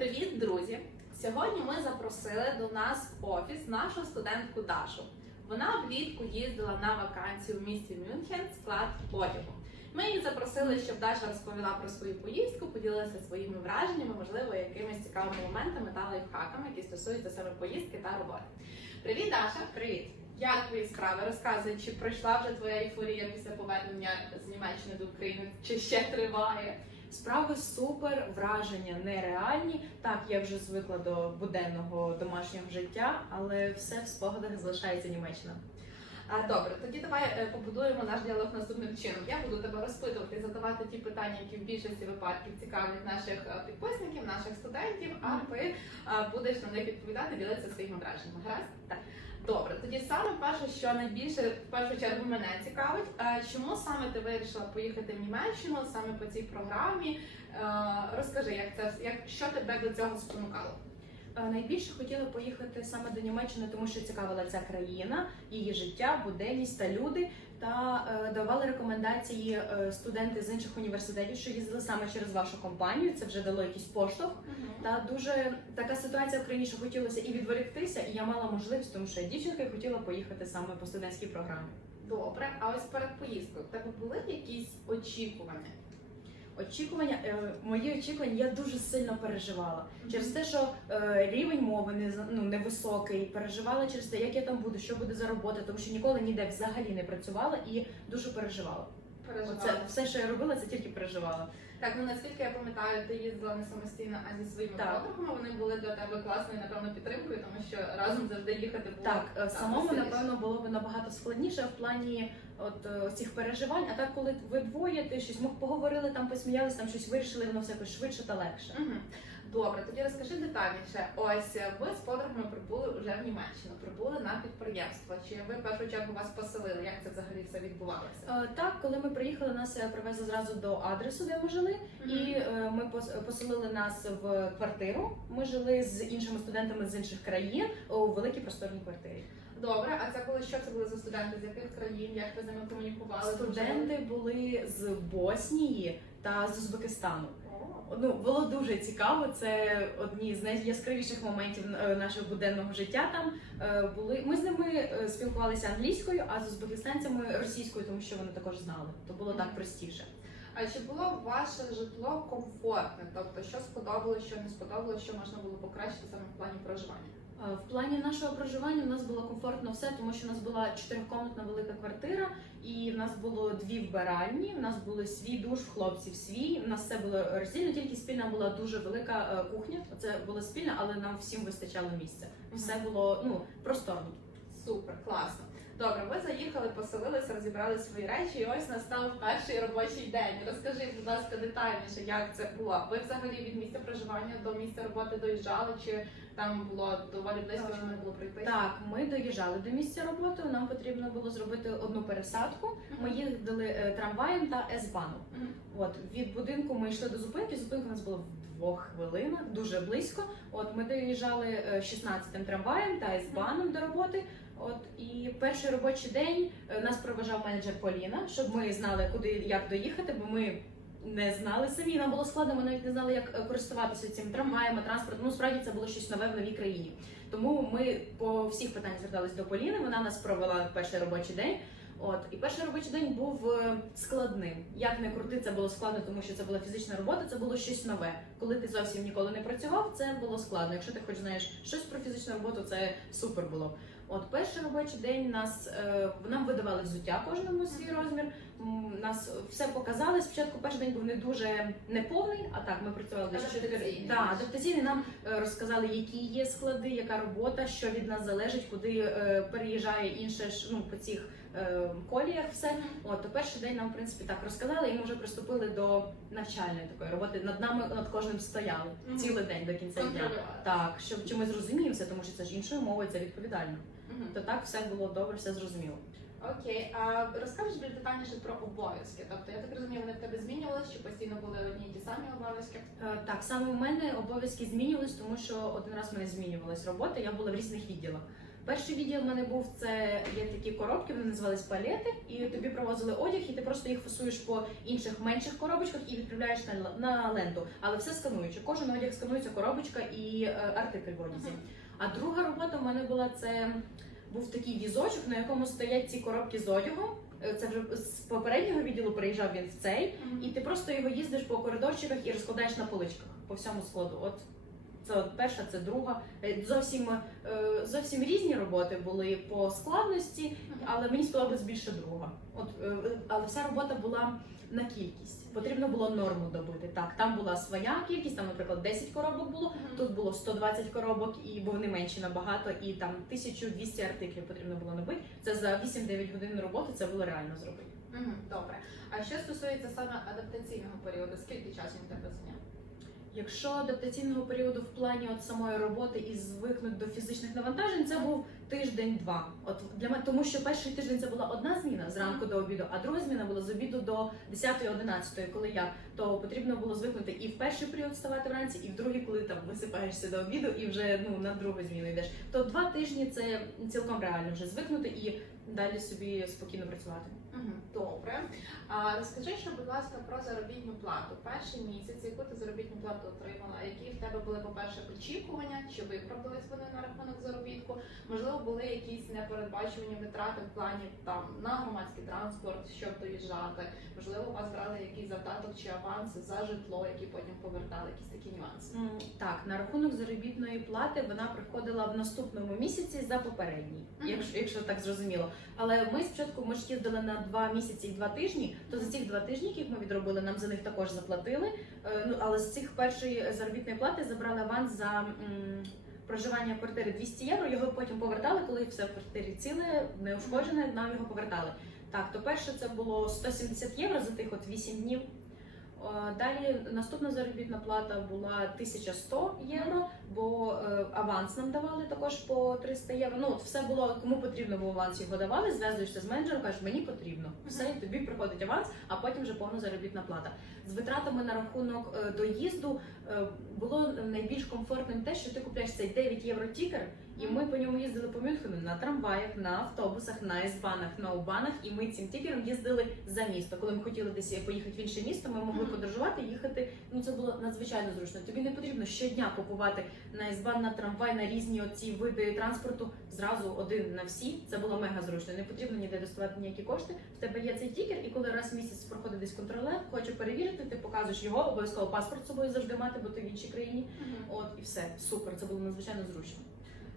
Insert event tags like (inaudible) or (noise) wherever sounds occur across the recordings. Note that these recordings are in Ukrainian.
Привіт, друзі! Сьогодні ми запросили до нас в офіс нашу студентку Дашу. Вона влітку їздила на вакансію в місті Мюнхен склад одягу. Ми її запросили, щоб Даша розповіла про свою поїздку, поділилася своїми враженнями, можливо, якимись цікавими моментами та лайфхаками, які стосуються саме поїздки та роботи. Привіт, Даша! Привіт! Як твої справи? Розказуй, чи пройшла вже твоя ейфорія після повернення з Німеччини до України, чи ще триває? Справи супер, враження нереальні. Так, я вже звикла до буденного домашнього життя, але все в спогадах залишається Німеччина. А, добре, тоді давай е, побудуємо наш діалог наступним чином. Я буду тебе розпитувати задавати ті питання, які в більшості випадків цікавлять наших е, підписників, наших студентів, а ти е, будеш на них відповідати, ділитися своїми враженнями. Гаразд? Так. Добре, тоді саме перше, що найбільше в першу чергу мене цікавить, е, чому саме ти вирішила поїхати в Німеччину саме по цій програмі? Розкажи, як це як що тебе до цього спонукало? Е, Найбільше хотіла поїхати саме до Німеччини, тому що цікавила ця країна, її життя, буденність та люди. Та е, давали рекомендації е, студенти з інших університетів, що їздили саме через вашу компанію. Це вже дало якийсь поштовх. Та дуже така ситуація в країні, що хотілося і відволіктися, і я мала можливість, тому що я дівчинка і хотіла поїхати саме по студентській програмі. Добре, а ось перед поїздкою в тебе були якісь очікування? Очікування, е, мої очікування, я дуже сильно переживала через те, що е, рівень мови не ну, невисокий. Переживала через те, як я там буду, що буде за робота, тому що ніколи ніде взагалі не працювала і дуже переживала. Переживала? Оце все, що я робила, це тільки переживала. Так, ну наскільки я пам'ятаю, ти їздила не самостійно, а зі своїми Так. подругами. Вони були для тебе класною, напевно, підтримкою, тому що разом завжди їхати було Так, е, так, самому напевно було б набагато складніше в плані от е, цих переживань. А так, коли ви двоє, ти щось мог поговорили, там посміялись, там щось вирішили, воно все якось швидше та легше. Добре, тоді розкажи детальніше. Ось е, ви з подругами прибули вже в Німеччину, прибули на підприємство. Чи ви в першу чергу вас поселили? Як це взагалі все відбувалося? Е, Так, коли ми приїхали, нас привезли зразу до адресу, де ми жили, і е, ми поселили нас в квартиру. Ми жили з іншими студентами з інших країн у великій просторній квартирі. Добре, а це були що це були за студенти? З яких країн? Як ви з ними комунікували? Студенти були з Боснії та з Узбекистану. Ну було дуже цікаво. Це одні з найяскравіших моментів е, нашого буденного життя. Там е, були. Ми з ними е, спілкувалися англійською, а з узбекистанцями російською, тому що вони також знали. То було так простіше. А чи було ваше житло комфортне? Тобто, що сподобалось, що не сподобалось, що можна було покращити саме в плані проживання? Е, В плані нашого проживання в нас було комфортно все, тому що в нас була чотирикомнатна велика квартира, і в нас було дві вбиральні. В нас були свій душ, хлопців свій. в нас все було роздільно, тільки спільна була дуже велика е, кухня. Це була спільна, але нам всім вистачало місця. Все було ну просторно. Супер, класно. Добре, ви заїхали, поселилися, розібрали свої речі, і ось настав перший робочий день. Розкажи, будь ласка, детальніше, як це було. Ви взагалі від місця проживання до місця роботи доїжджали, чи там було доволі близько, чи не було пройти? Так, ми доїжджали до місця роботи. Нам потрібно було зробити одну пересадку. Ми їздили е, трамваєм та С-баном. От від будинку ми йшли до зупинки. Зупинка у нас була двох хвилинах, дуже близько. От ми доїжджали е, 16-м трамваєм та С-баном до роботи. От і перший робочий день е, нас проважав менеджер Поліна, щоб ми знали, куди як доїхати, бо ми. Не знали самі, нам було складно, ми навіть не знали, як е, користуватися цим трамваями, транспортом. Ну, справді це було щось нове в новій країні. Тому ми по всіх питаннях звертались до Поліни. Вона нас провела перший робочий день. От і перший робочий день був е, складним. Як не крути, це було складно, тому що це була фізична робота, це було щось нове. Коли ти зовсім ніколи не працював, це було складно. Якщо ти хоч знаєш щось про фізичну роботу, це супер було. От перший робочий день нас е, нам видавали взуття кожному свій розмір. Нас все показали. Спочатку перший день був не дуже неповний, а так ми працювали десь чотири. Адаптаційний. Да, адаптаційний нам е, розказали, які є склади, яка робота, що від нас залежить, куди переїжджає інше ж ну по цих коліях. Все от то перший день нам в принципі так розказали, і ми вже приступили до навчальної такої роботи. Над нами над кожним стояли Мгм. цілий день до кінця дня. Так, щоб чи ми зрозуміємо все, тому що це ж іншою мовою, це відповідально. Мгм. То так все було добре, все зрозуміло. Окей, а розкажеш більш детальніше про обов'язки. Тобто, я так розумію, вони в тебе змінювалися, чи постійно були одні і ті самі обов'язки? Е, Так, саме у мене обов'язки змінювались, тому що один раз в мене змінювалась робота. Я була в різних відділах. Перший відділ в мене був це є такі коробки, вони називались палети, і тобі привозили одяг, і ти просто їх фасуєш по інших менших коробочках і відправляєш на, на ленту. Але все скануючи. Кожен одяг сканується коробочка і е, артикль в одязі. А друга робота в мене була це був такий візочок, на якому стоять ці коробки з одягом. Е, Це вже з попереднього відділу приїжджав він в цей, і ти просто його їздиш по коридорчиках і розкладаєш на поличках по всьому складу. От це от перша, це друга. Е, Зовсім е, зовсім різні роботи були по складності, але мені сподобалась більше друга. От е, але вся робота була на кількість. Потрібно було норму добити. Так, там була своя кількість, там, наприклад, 10 коробок було. Тут було 120 коробок, і бо вони менші набагато, і там 1200 артиклів потрібно було набити. Це за 8-9 годин роботи це було реально зробити. Добре. А що стосується саме адаптаційного періоду, скільки часу він тебе зайняв? Якщо адаптаційного періоду в плані от самої роботи і звикнуть до фізичних навантажень, це був тиждень-два. От для мене, тому що перший тиждень це була одна зміна зранку до обіду, а друга зміна була з обіду до 10-11, коли я то потрібно було звикнути і в перший період вставати вранці, і в другий, коли там висипаєшся до обіду, і вже ну на другу зміну йдеш. То два тижні це цілком реально вже звикнути і далі собі спокійно працювати. Добре. А розкажи ще, будь ласка, про заробітну плату. Перший місяць, яку ти заробітну плату отримала, які в тебе були, по-перше, очікування, чи виправдались вони на рахунок заробітку? Можливо, були якісь непередбачувані витрати в плані там на громадський транспорт, щоб доїжджати. Можливо, у вас брали якийсь завдаток чи аванс за житло, які потім повертали, якісь такі нюанси. Так, на рахунок заробітної плати вона приходила в наступному місяці за попередній, Мгм. якщо, якщо так зрозуміло. Але ми спочатку ми ж їздили на два місяці і два тижні. То за ці два тижні, які ми відробили, нам за них також заплатили. Е, Ну але з цих першої заробітної плати забрали аванс за. Проживання в квартирі 200 євро, його потім повертали, коли все в квартирі ціле, неушкоджене, нам його повертали. Так, то перше це було 170 євро за тих от 8 днів. Далі наступна заробітна плата була 1100 євро, бо е, аванс нам давали також по 300 євро. Ну от все було кому потрібно був аванс, його давали. Зв'язуєшся з менеджером, кажеш, мені потрібно. Все, і тобі приходить аванс, а потім вже повна заробітна плата. З витратами на рахунок е, доїзду е, було найбільш комфортним те, що ти купляєш цей 9 євро тікер, і ми по ньому їздили по Мюнхену на трамваях, на автобусах, на есбанах, на убанах, і ми цим тікером їздили за місто. Коли ми хотіли десь поїхати в інше місто, ми могли подорожувати, їхати. Ну це було надзвичайно зручно. Тобі не потрібно щодня купувати на есбан, на трамвай, на різні оці види транспорту. Зразу один на всі. Це було мега зручно. Не потрібно ніде доставати ніякі кошти. В тебе є цей тікер, і коли раз в місяць проходить десь контролер, хоче перевірити, ти показуєш його, обов'язково паспорт з собою завжди мати, бо ти в іншій країні. От і все супер. Це було надзвичайно зручно.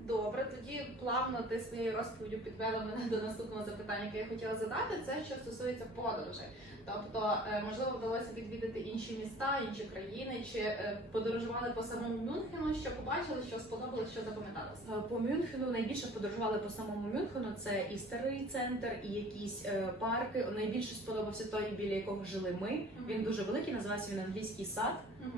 Добре, тоді плавно ти своєю розповіддю підвела мене до наступного запитання, яке я хотіла задати. Це що стосується подорожей. Тобто, е, можливо, вдалося відвідати інші міста, інші країни, чи е, подорожували по самому Мюнхену, що побачили, що сподобалось, що запам'яталося. Е, По Мюнхену найбільше подорожували по самому Мюнхену. Це і старий центр, і якісь парки. Найбільше сподобався той, біля якого жили ми. Він дуже великий, називається він англійський сад.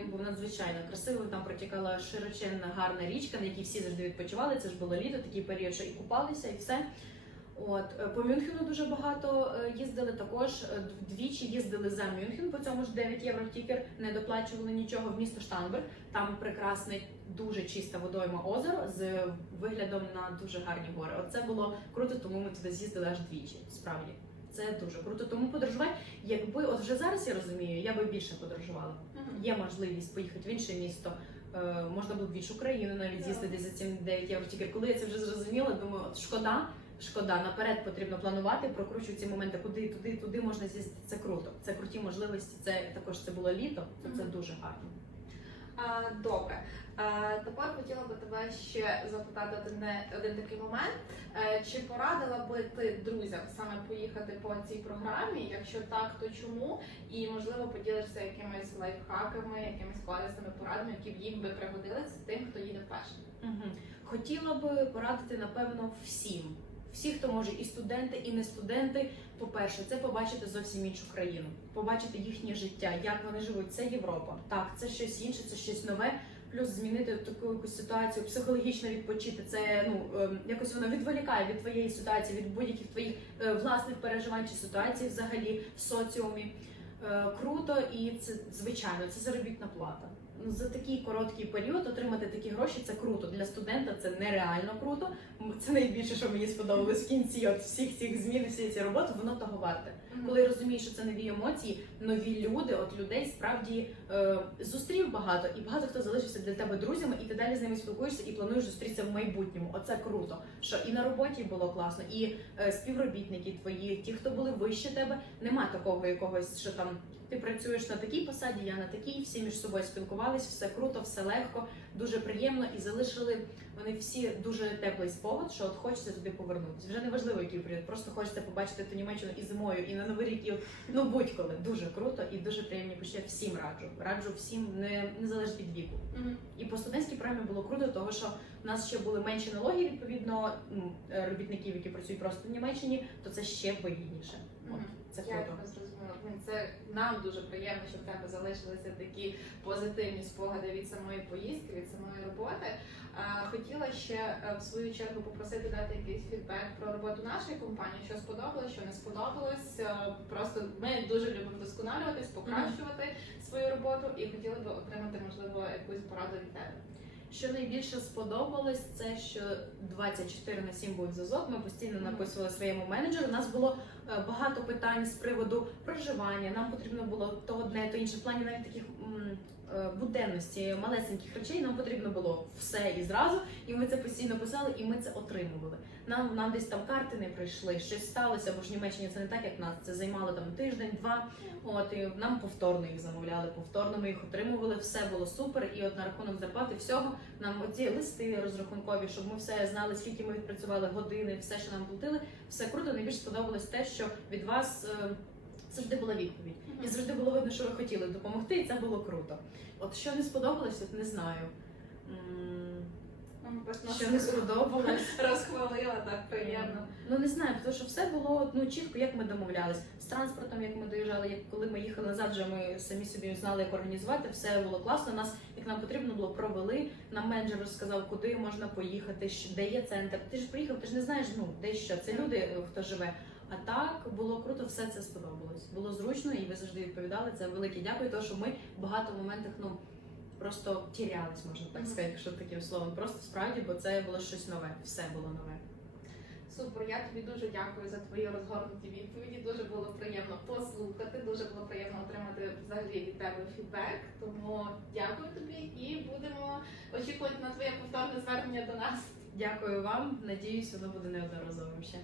Він був надзвичайно красивий. Там протікала широченна гарна річка, на якій всі завжди відпочивали. Це ж було літо, такий період, що і купалися, і все. От е, по Мюнхену дуже багато е, їздили. Також е, двічі їздили за Мюнхен. По цьому ж 9 євро тікер, не доплачували нічого в місто Штанберг. Там прекрасне, дуже чиста водойма озеро з виглядом на дуже гарні гори. Оце було круто, тому ми туди з'їздили аж двічі. Справді. Це дуже круто. Тому подорожувати, якби от вже зараз я розумію, я би більше подорожувала є можливість поїхати в інше місто. Можна було б в іншу країну навіть з'їздити за ці 9 євро. Тільки коли я це вже зрозуміла, думаю, от шкода, шкода, наперед потрібно планувати, прокручую ці моменти, куди, туди, туди можна з'їздити. Це круто. Це круті можливості. Це також це було літо, то це дуже гарно. А, добре. А, тепер хотіла би тебе ще запитати один, один такий момент. Е, Чи порадила би ти друзям саме поїхати по цій програмі? Якщо так, то чому? І можливо поділишся якимись лайфхаками, якимись корисними порадами, які б їм би пригодилися тим, хто їде вперше. Угу. Хотіла би порадити, напевно, всім. Всі, хто може, і студенти, і не студенти. По-перше, це побачити зовсім іншу країну, побачити їхнє життя, як вони живуть. Це Європа. Так, це щось інше, це щось нове. Плюс змінити таку якусь ситуацію, психологічно відпочити. Це ну ем, якось воно відволікає від твоєї ситуації, від будь-яких твоїх е, власних переживань чи ситуацій взагалі в соціумі. Е, Круто, і це звичайно, це заробітна плата. Ну, за такий короткий період отримати такі гроші це круто. Для студента це нереально круто. Це найбільше, що мені сподобалось в кінці от всіх цих змін, всі ці роботи, воно того варте. Коли розумієш, що це нові емоції, нові люди, от людей справді е, зустрів багато, і багато хто залишився для тебе друзями, і ти далі з ними спілкуєшся і плануєш зустрітися в майбутньому. Оце круто. Що і на роботі було класно, і е, співробітники твої, ті, хто були вище тебе, нема такого якогось, що там ти працюєш на такій посаді, я на такій, всі між собою спілкувались, все круто, все легко, дуже приємно і залишили вони всі дуже теплий спогад, що от хочеться туди повернутися. Вже не важливо, який період, просто хочеться побачити ту Німеччину і зимою, і на новий рік, і ну будь-коли дуже круто і дуже приємні почуття. Всім раджу. Раджу всім не, не залежить від віку. Мгм. І по студентській програмі було круто, тому що в нас ще були менші налоги, відповідно, е, робітників, які працюють просто в Німеччині, то це ще вигідніше. От, Мгм. це Я круто. Це нам дуже приємно, що в тебе залишилися такі позитивні спогади від самої поїздки, від самої роботи. Хотіла ще е, в свою чергу попросити дати якийсь фідбек про роботу нашої компанії, що сподобалось, що не сподобалось. Е, Просто ми дуже любимо вдосконалюватись, покращувати свою роботу і хотіли би отримати можливо якусь пораду від тебе. Що найбільше сподобалось, це що 24 на 7 був зв'язок. Ми постійно написували своєму менеджеру. У нас було е, багато питань з приводу проживання. Нам потрібно було то одне, то інше. В плані навіть таких буденності, малесеньких речей. Нам потрібно було все і зразу. І ми це постійно писали, і ми це отримували. Нам нам десь там карти не прийшли, щось сталося, бо ж Німеччині це не так, як нас. Це займало там тиждень, два. От і нам повторно їх замовляли. Повторно ми їх отримували. Все було супер. І от на рахунок зарплати всього нам оці листи розрахункові, щоб ми все знали, скільки ми відпрацювали години, все, що нам платили. Все круто. Найбільше сподобалось те, що від вас е, завжди була відповідь. І завжди було видно, що ви хотіли допомогти, і це було круто. От що не сподобалось, от не знаю. Ну, Що не сподобалось. (laughs) розхвалила так приємно. Ну не знаю, тому що все було ну чітко, як ми домовлялись. З транспортом, як ми доїжджали, як коли ми їхали назад, вже ми самі собі знали, як організувати. Все було класно. Нас як нам потрібно було, провели. Нам менеджер розказав, куди можна поїхати, де є центр. Ти ж приїхав, ти ж не знаєш, ну де що. Це люди, е, хто живе. А так було круто, все це сподобалось. Було зручно, і ви завжди відповідали. Це велике дякую, тому що ми в багато моментах ну просто тірялись, можна так сказати, якщо таким словом. Просто справді, бо це було щось нове, все було нове. Супер, я тобі дуже дякую за твої розгорнуті відповіді. Дуже було приємно послухати, дуже було приємно отримати взагалі від тебе фідбек. Тому дякую тобі і будемо очікувати на твоє повторне звернення до нас. Дякую вам. Надіюсь, воно буде неодноразовим ще.